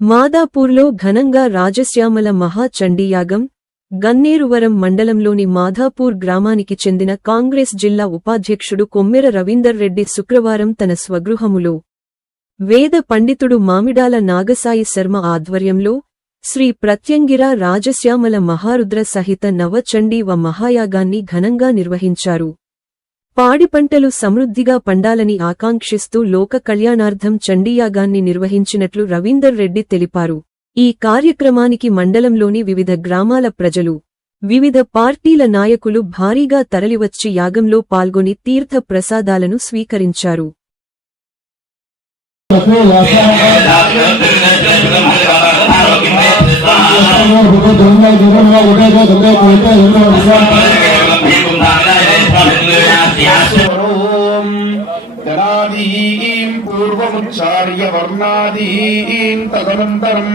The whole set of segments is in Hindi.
మాదాపూర్లో ఘనంగా రాజశ్యామల మహాచండీయాగం గన్నేరువరం మండలంలోని మాధాపూర్ గ్రామానికి చెందిన కాంగ్రెస్ జిల్లా ఉపాధ్యక్షుడు కొమ్మెర రవీందర్ రెడ్డి శుక్రవారం తన స్వగృహములో వేద పండితుడు మామిడాల నాగసాయి శర్మ ఆధ్వర్యంలో శ్రీ ప్రత్యంగిర రాజశ్యామల మహారుద్ర సహిత నవచండీ వ మహాయాగాన్ని ఘనంగా నిర్వహించారు. పాడి పంటలు సమృద్ధిగా పండాలని ఆకాంక్షిస్తూ లోక కళ్యాణార్థం చండీయాగాన్ని నిర్వహించినట్లు రవీందర్ రెడ్డి తెలిపారు. ఈ కార్యక్రమానికి మండలంలోని వివిధ గ్రామాల ప్రజలు వివిధ పార్టీల నాయకులు భారీగా తరలివచ్చి యాగంలో పాల్గొని తీర్థ ప్రసాదాలను స్వీకరించారు जलादीम् पूर्वमुच्चार्य वर्णादीम् तदनन्तरम्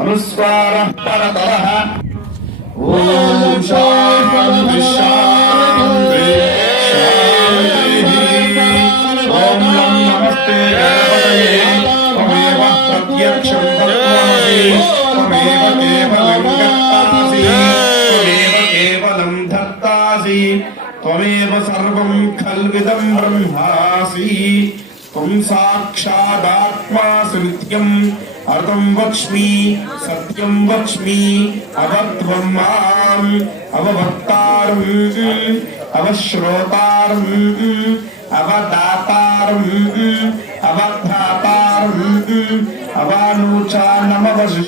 अनुस्वारः परतरः ॐ नमस्ते गणपतये त्वमेव त्वमेव सर्वं खल्विदं ब्रह्मासि। त्वम् साक्षादात्मा नित्यम् अर्थं वच्मि, सत्यं वच्मि अवत्वं माम्, अववक्तारम्, अवश्रोतारम्, अवदातारम्, अवधातारम्, अवानुचानमवशि